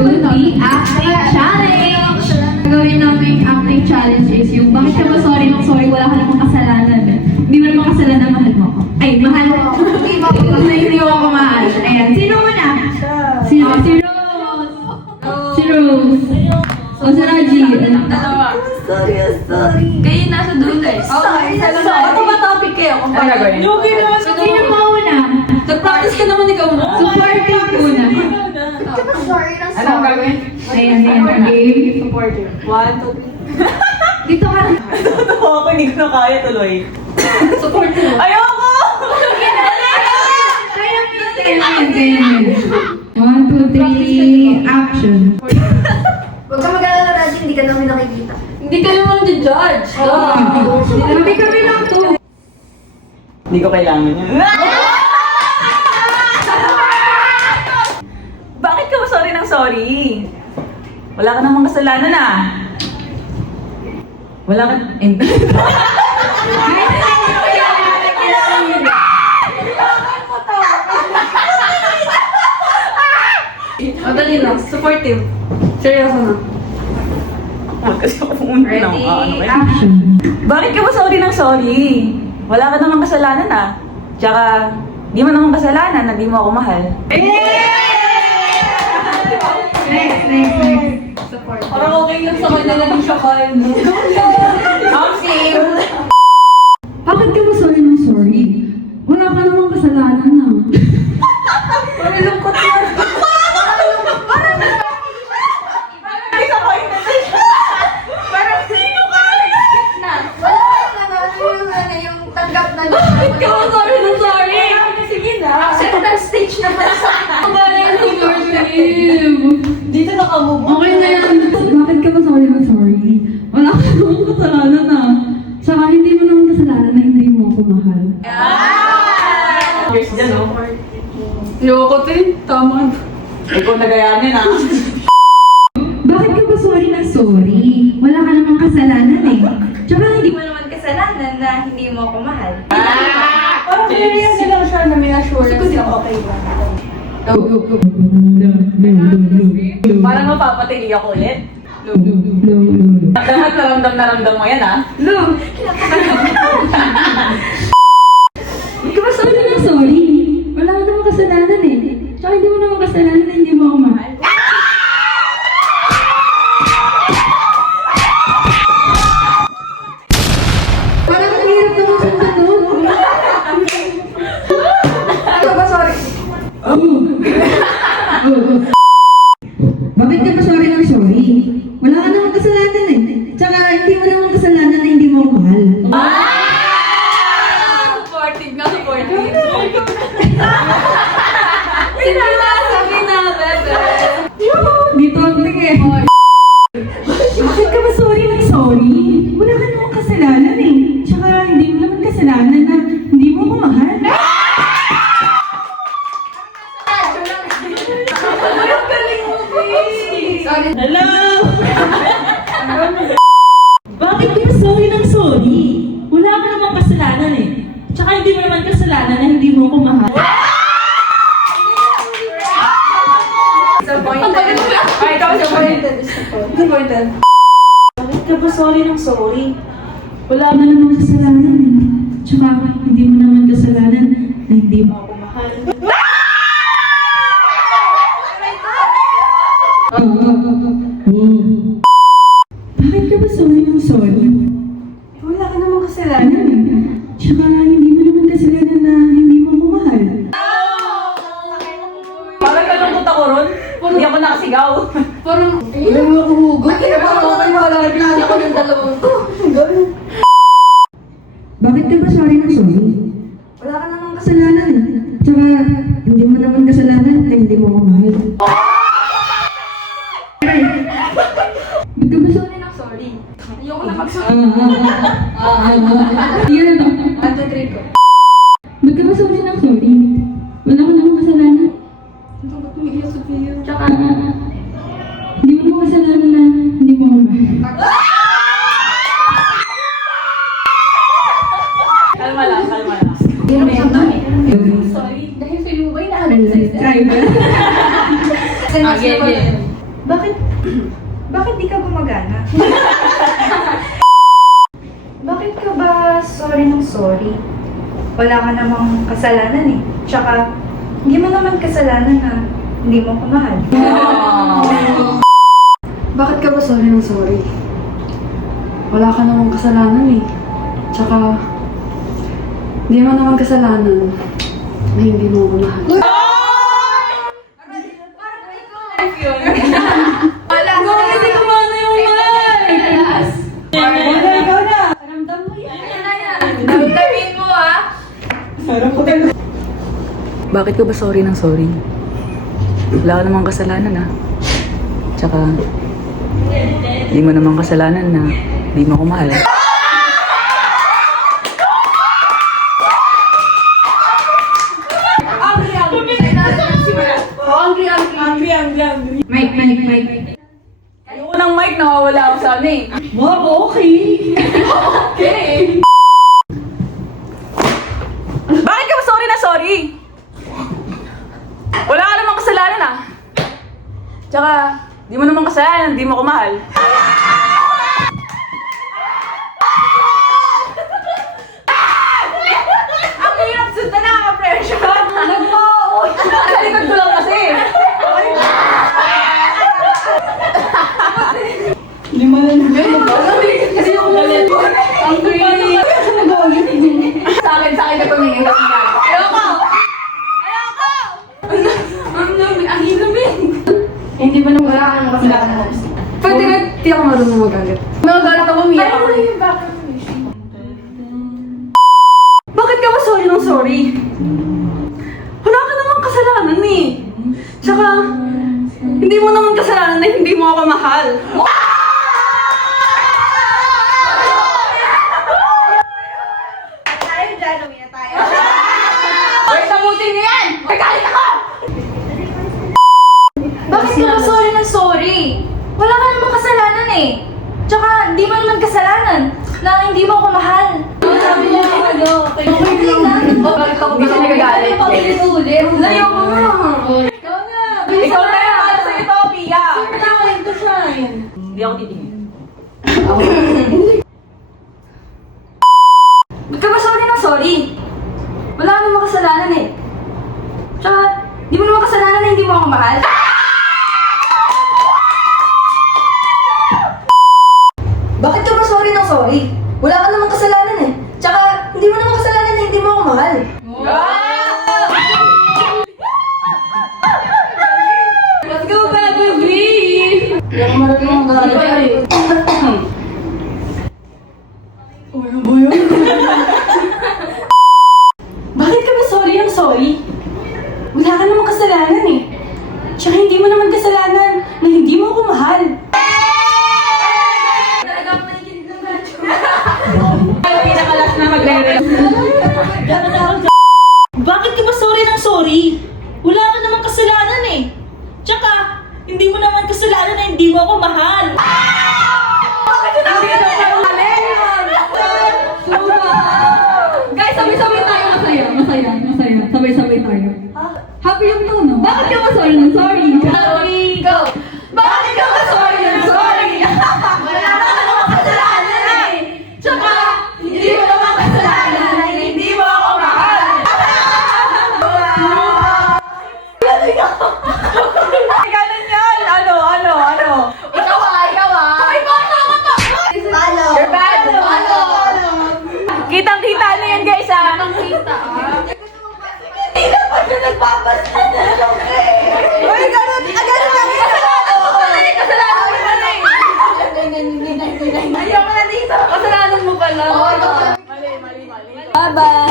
to the acting challenge! Gagawin namin acting challenge is yung bakit ka ba sorry ng sorry, wala ka namang kasalanan. Hindi mo namang kasalanan, mahal mo ako. Ay, mahal mo ako. Hindi mo ako mahal. Ayan, sino muna? Si Rose. Si Rose. O si Raji. Dalawa. Sorry. Kayo nasa dulo eh. Sorry. Ito ba topic kayo? Ano gagawin? Lugi naman. Sino mauna? Nag-practice ka naman ikaw mo. Supportive muna. Sorry na Ano ang gagawin? Ayan, ayan. Game. Supportive. 1, 2, 3. Dito ka. Totoo ako, hindi ko na kaya tuloy. Supportive. Ayoko! Kaya yan. 1, 2, 3, action. Huwag ka mag-alala, Raji, hindi ka namin nakikita. Hindi ka naman di-judge. Kami lang to. Hindi ko kailangan yun. Bakit ka ba sorry ng sorry? Wala ka namang kasalanan ah. Wala ka... O, dali lang. Supportive. Seryoso na. Kasi ako pumunta lang. Ready, action. Bakit ka ba sorry ng sorry? Wala ka namang kasalanan ah. Tsaka, di mo namang kasalanan na di mo ako mahal. Next. Parang okay lang sa kanya na di siya kaya. Bakit ka ba sorry ng sorry? Wala ka namang kasalanan na. Parang lungkot yan. Parang sino ka? Nag-skip na. Yung tanggap na niya. Bakit ka ba sorry ng sorry? Sige na. Acceptance stage na pala sa Ang galing supportive. Dito nakamove on. Okay na yan. Bakit ka ba sorry ng sorry? Wala ka namang kasalanan na. Tsaka hindi mo namang kasalanan na hindi mo ako mahal. Years dyan, oh. Yoko, Tin. Tama. Ikaw nagayanin, ah. Bakit ka ba sorry ng sorry? Wala ka namang kasalanan eh. Tsaka hindi Hindi mo naman kasalanan na hindi mo ako mahal. Parang clear lang siya na may assurance na okay lang. Parang mapapatili ako ulit. Dapat naramdam mo yan, ah. Bakit ka ba sorry ng sorry? Wala ka namang kasalanan eh. Tsaka hindi mo namang kasalanan na hindi mo ako mahal. Parang ang hirap naman sa tanong. Ito ba, sorry? Bakit ka ba sorry ng sorry? Wala ka namang kasalanan eh. Tsaka hindi mo namang kasalanan na hindi mo ako mahal. Supportive nga, supportive. Sinasabi na, bebe. Dito ang tingin eh. Bakit ka ba sorry ng sorry? Wala ka namang kasalanan eh. Tsaka hindi mo naman kasalanan na hindi mo ako mahal. Hello! Bakit ka ba sorry ng sorry? Wala ka namang kasalanan eh. Tsaka hindi mo naman kasalanan na hindi mo ako mahal. Disappointed. Ay, ikaw disappointed. Disappointed. Bakit ka ba sorry ng sorry? Wala ka namang kasalanan eh. Tsaka hindi mo naman kasalanan na hindi mo ako mahal. Bakit ka ba sorry ng sorry? Wala ka namang kasalanan. Tsaka hindi mo naman kasalanan na hindi mo ako mahal. Parang kalungkot ako ron. Hindi ako nakasigaw. Parang, Ilan mo ako hugot? Ay, naman wala rin ako ng dalawang to. Bakit ka ba sorry ng sorry? Wala ka namang Kasalanan eh. Tsaka hindi mo naman kasalanan na hindi mo ako mahal. Ba't ka ba sorry ng sorry? ayoko na mag-sorry. Yan o. At the trip ko. Ba't ka ba sorry ng sorry? Wala ko namang kasalanan. Ba't umiiyak sa Pia? Tsaka hindi mo naman kasalanan na hindi mo ako mahal. Kalma lang, kalma lang. Sorry. Dahil sa'yo ba inahalin sa isa? Try ba? Okay, okay. Bakit di ka gumagana? Bakit ka ba sorry ng sorry? Wala ka namang kasalanan eh. Tsaka, hindi mo naman kasalanan na hindi mo ko mahal. Bakit ka ba sorry ng sorry? Wala ka namang kasalanan eh. Tsaka, hindi mo naman kasalanan na hindi mo ako mahal. Hindi ko mana yung mic! Ikaw na! Damdamin mo ah! Bakit ka ba sorry ng sorry? Wala ka namang kasalanan ah. Tsaka, hindi mo namang kasalanan na hindi mo ako mahal. Mic. Yung unang mic, nawawala ako sa ano eh. Wow, okay. Bakit ka ba sorry na sorry? Wala ka namang kasalanan ah. Tsaka, di mo namang kasalanan, di mo ako mahal. Ang hirap sundan, nakaka-pressure. Nagpa-oy. Sa likod ko lang kasi. Kasi ako ulit. Ang green. Sa akin ka tumingin. Ayoko! Ang hinamig! Hindi ba nang wala ka namang kasalanan? Pwede ka, di ako marunong magalit. Nagagalit ako, umiyak ako. Bakit ka ba sorry ng sorry? Wala ka namang kasalanan eh. Tsaka, hindi mo naman kasalanan na hindi mo ako mahal. Tayo dyan, uwi na tayo. Hoy, samutin niyo yan! Hoy, galit ako! Bakit ka ba sorry ng sorry? Wala ka namang kasalanan eh. Tsaka, hindi mo naman kasalanan na hindi mo ako mahal. Sabi niya, okay lang. Bakit ako hindi siya nagagalit? Ulit. Layo mo nga. Ikaw na yan, para sa'yo to, Pia! Shine to shine. Hindi ako titingin. Ba't ka ba sorry ng sorry? Wala ka namang kasalanan eh. Tsaka, di mo naman kasalanan na hindi mo ako mahal. Bakit ka ba sorry ng sorry? Wala ka namang kasalanan eh. Tsaka, hindi mo naman kasalanan na hindi mo ako mahal. Let's go, baby! Yung marunong magalit. Bakit ka ba sorry ang sorry? Wala ka namang kasalanan eh. Tsaka hindi mo naman kasalanan na hindi mo ako mahal. Pinakalas na magre-relax. Bakit ka ba sorry ng sorry? Wala ka namang kasalanan eh. Tsaka, hindi mo naman kasalanan na hindi mo ako mahal. Guys, sabay-sabay tayo masaya. Sabay-sabay tayo. Happy yung tono. Bakit ka ba sorry ng sorry? Sorry, go! Bakit ka ba sorry ng sorry? Wala ka namang kasalanan eh. Tsaka, hindi mo naman kasalanan na hindi mo ako mahal. Ganun yan! Ano? Ikaw ah! Ay, bata ka pa! Palo! You're bad. Palo! Kitang-kita na yan, guys, ah! Hindi na pa siya nagpapasal na lang eh! Uy, ganun lang yun! Kasalanan mo pala eh! Ayaw ka na dito! Kasalanan mo pala. Oo, Bye-bye!